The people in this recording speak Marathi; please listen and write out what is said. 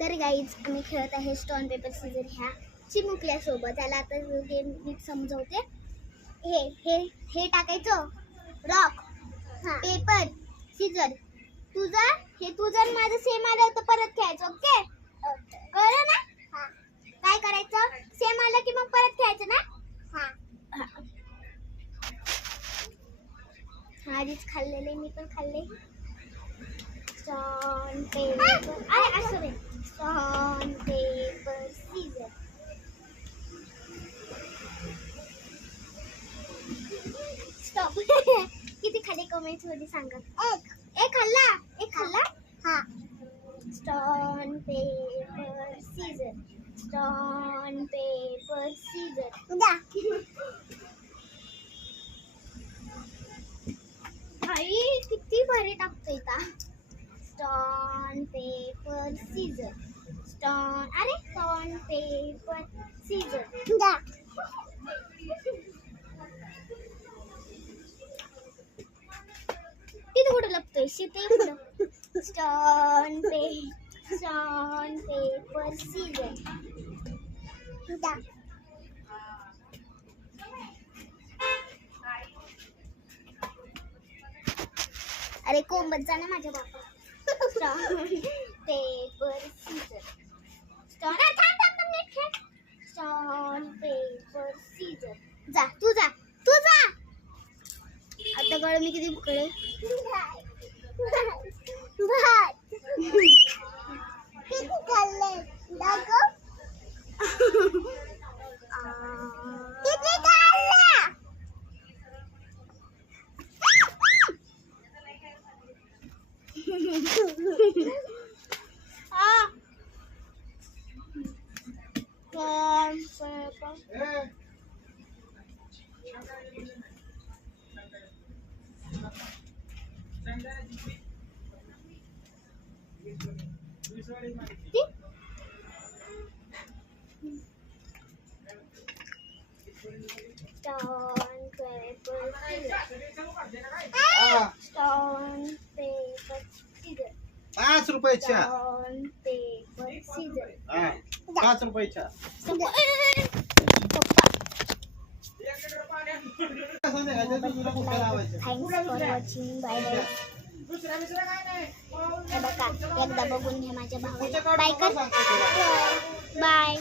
तर गाईज आम्ही खेळत आहे स्टोन पेपर सीजर ह्या चिमुकल्यासोबत. त्याला आता गेम नीट समजवते. हे हे हे टाकायचं रॉक पेपर सीजर. तुझं हे तुझं आणि माझं सेम आलं तर परत खेळायचं. ओके कळलं ना? काय करायचं? सेम आलं की मग परत खेळायचं ना? आधीच खाल्लेले, मी पण खाल्ले. स्टोन पेपर अरे असं रे. Stone paper scissor. स्टॉप. किती खाल्ले कमेंट्स मध्ये सांगा. एक खाल्ला. एक खाल्ला. हा. Stone paper scissor. Stone paper scissor. आई किती भारी टाकतोय का. Stone paper scissor. स्टोन अरे स्टोन पेपर सीजर. तिथे कुठं लपतोय शिते कुठं. Stone paper scissor. अरे कोंबत जा ना माझ्या बापा. Stone paper scissor. Stone stone paper scissor. जा तू जा तू जा. आता कळ मी किती भुकले. किती खाल्ले दाखव. किती खाल्ला. Stone paper scissors. Stone paper scissors. 5 रुपयाच्या. Stone paper scissors. 5 रुपयाच्या. Thanks for watching. Bye bye. बघा एकदा बघून घ्या माझ्या भावाला. बाय कर. बाय.